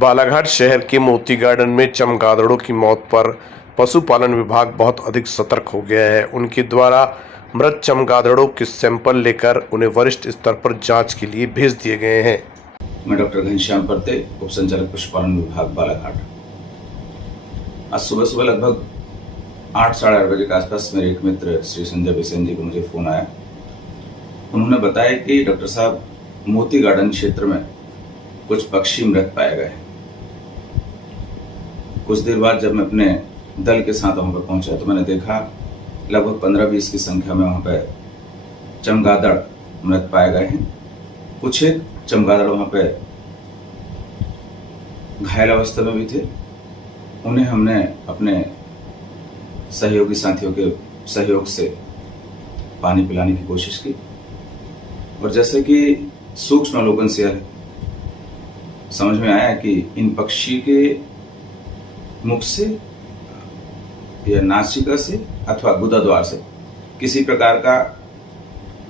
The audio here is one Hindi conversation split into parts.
बालाघाट शहर के मोती गार्डन में चमगादड़ों की मौत पर पशुपालन विभाग बहुत अधिक सतर्क हो गया है। उनके द्वारा मृत चमगादड़ों के सैंपल लेकर उन्हें वरिष्ठ स्तर पर जांच के लिए भेज दिए गए हैं। मैं डॉक्टर घनश्याम परते, उप संचालक पशुपालन विभाग बालाघाट। आज सुबह लगभग 8-8:30 बजे के आसपास मेरे एक मित्र श्री संजय बिसेन जी को मुझे फोन आया। उन्होंने बताया कि डॉक्टर साहब, मोती गार्डन क्षेत्र में कुछ पक्षी मृत पाए गए। कुछ देर बाद जब मैं अपने दल के साथ वहां पर पहुंचा तो मैंने देखा लगभग 15-20 की संख्या में वहां पर चमगादड़ मृत पाए गए हैं। कुछ एक चमगादड़ वहां पे घायल अवस्था में भी थे। उन्हें हमने अपने सहयोगी साथियों के सहयोग से पानी पिलाने की कोशिश की और जैसे कि सूक्ष्म अवलोकन से यह समझ में आया कि इन पक्षी के मुख से या नासिका से अथवा गुदा द्वार से किसी प्रकार का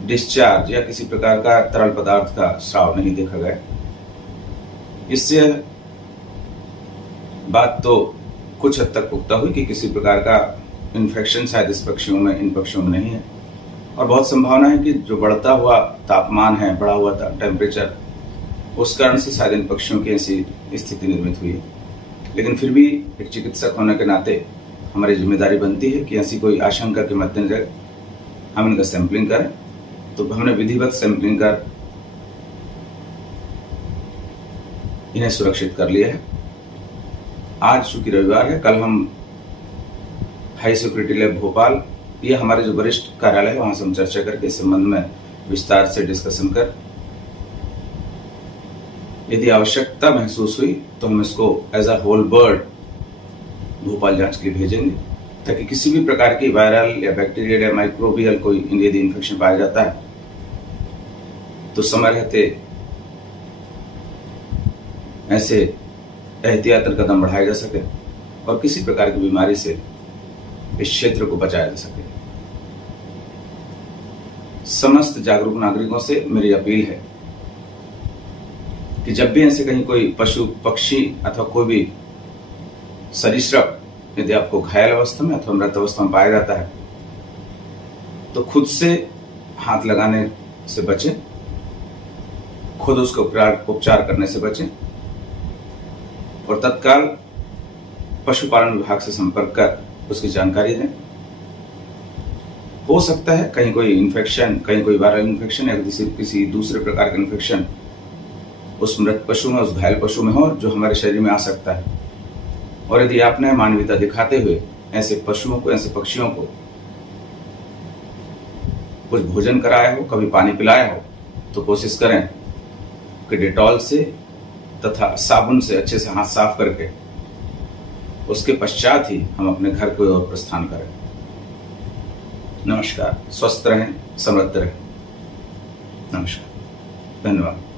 डिस्चार्ज या किसी प्रकार का तरल पदार्थ का स्राव नहीं देखा गया। इससे बात तो कुछ हद तक पुख्ता हुई कि किसी प्रकार का इन्फेक्शन शायद इन पक्षियों में नहीं है और बहुत संभावना है कि जो बढ़ता हुआ तापमान है, बढ़ा हुआ टेम्परेचर, उस कारण से शायद इन पक्षियों की ऐसी स्थिति निर्मित हुई है। लेकिन फिर भी एक चिकित्सक होने के नाते हमारी जिम्मेदारी बनती है कि ऐसी कोई आशंका के मद्देनजर हम इनका सैंपलिंग करें। तो हमने विधिवत सैंपलिंग कर इन्हें सुरक्षित कर लिया है। आज चूंकि रविवार है, कल हम हाई सिक्योरिटी लैब भोपाल या हमारे जो वरिष्ठ कार्यालय है वहां से हम चर्चा करके इस संबंध में विस्तार से डिस्कशन कर यदि आवश्यकता महसूस हुई तो हम इसको एज अ होल बर्ड भोपाल जांच के लिए भेजेंगे, ताकि किसी भी प्रकार की वायरल या बैक्टीरियल या माइक्रोबियल कोई यदि इन्फेक्शन पाया जाता है तो समय रहते ऐसे एहतियातन कदम बढ़ाए जा सके और किसी प्रकार की बीमारी से इस क्षेत्र को बचाया जा सके। समस्त जागरूक नागरिकों से मेरी अपील है कि जब भी ऐसे कहीं कोई पशु पक्षी अथवा कोई भी सरीसृप यदि आपको घायल अवस्था में अथवा मृत अवस्था में पाया जाता है तो खुद से हाथ लगाने से बचें, खुद उसका उपचार करने से बचें और तत्काल पशुपालन विभाग से संपर्क कर उसकी जानकारी दें। हो सकता है कहीं कोई इन्फेक्शन, कहीं कोई वायरल इन्फेक्शन या किसी दूसरे प्रकार का इन्फेक्शन उस मृत पशु में, उस घायल पशु में हो जो हमारे शरीर में आ सकता है। और यदि आपने मानवीयता दिखाते हुए ऐसे पशुओं को, ऐसे पक्षियों को कुछ भोजन कराया हो, कभी पानी पिलाया हो, तो कोशिश करें कि डेटॉल से तथा साबुन से अच्छे से हाथ साफ करके उसके पश्चात ही हम अपने घर को ओर प्रस्थान करें। नमस्कार। स्वस्थ रहें, समृद्ध रहें। नमस्कार, धन्यवाद।